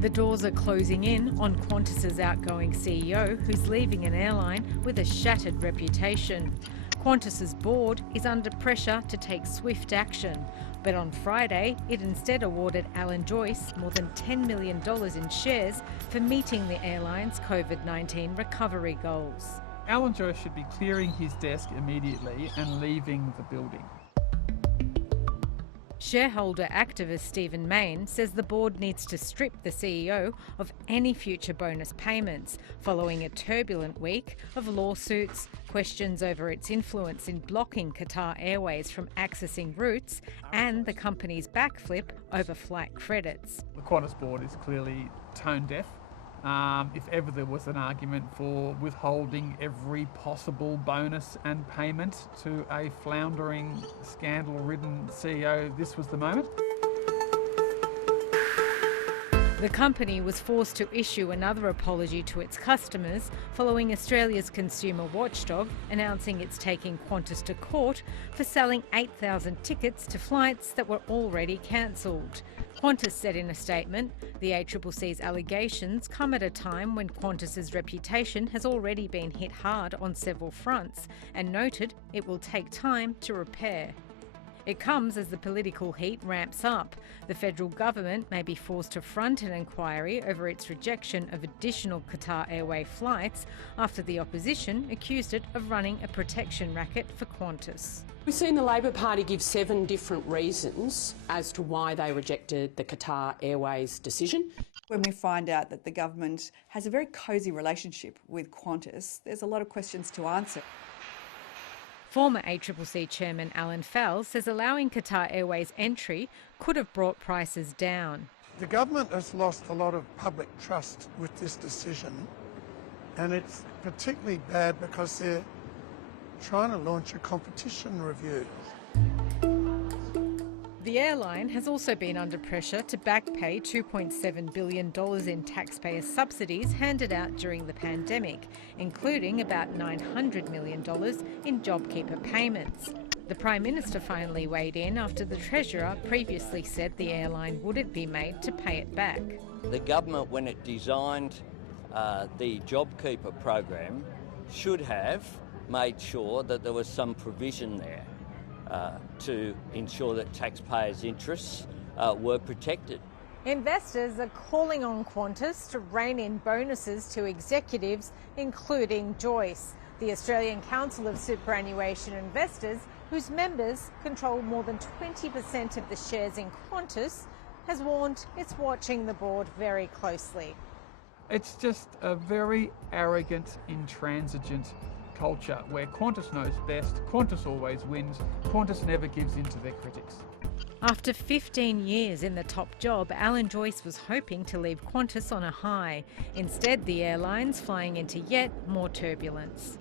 The doors are closing in on Qantas's outgoing CEO, who's leaving an airline with a shattered reputation. Qantas's board is under pressure to take swift action, but on Friday it instead awarded Alan Joyce more than $10 million in shares for meeting the airline's COVID-19 recovery goals. Alan Joyce should be clearing his desk immediately and leaving the building. Shareholder activist Stephen Mayne says the board needs to strip the CEO of any future bonus payments following a turbulent week of lawsuits, questions over its influence in blocking Qatar Airways from accessing routes, and the company's backflip over flight credits. The Qantas board is clearly tone deaf. If ever there was an argument for withholding every possible bonus and payment to a floundering, scandal-ridden CEO, this was the moment. The company was forced to issue another apology to its customers following Australia's consumer watchdog announcing it's taking Qantas to court for selling 8,000 tickets to flights that were already cancelled. Qantas said in a statement, the ACCC's allegations come at a time when Qantas's reputation has already been hit hard on several fronts, and noted it will take time to repair. It comes as the political heat ramps up. The federal government may be forced to front an inquiry over its rejection of additional Qatar Airways flights after the opposition accused it of running a protection racket for Qantas. We've seen the Labor Party give 7 different reasons as to why they rejected the Qatar Airways decision. When we find out that the government has a very cosy relationship with Qantas, there's a lot of questions to answer. Former ACCC Chairman Alan Fowles says allowing Qatar Airways entry could have brought prices down. The government has lost a lot of public trust with this decision, and it's particularly bad because they're trying to launch a competition review. The airline has also been under pressure to backpay $2.7 billion in taxpayer subsidies handed out during the pandemic, including about $900 million in JobKeeper payments. The Prime Minister finally weighed in after the Treasurer previously said the airline wouldn't be made to pay it back. The government, when it designed the JobKeeper program, should have made sure that there was some provision there to ensure that taxpayers' interests were protected. Investors are calling on Qantas to rein in bonuses to executives, including Joyce. The Australian Council of Superannuation Investors, whose members control more than 20% of the shares in Qantas, has warned it's watching the board very closely. It's just a very arrogant, intransigent culture where Qantas knows best, Qantas always wins, Qantas never gives in to their critics. After 15 years in the top job, Alan Joyce was hoping to leave Qantas on a high. Instead, the airline's flying into yet more turbulence.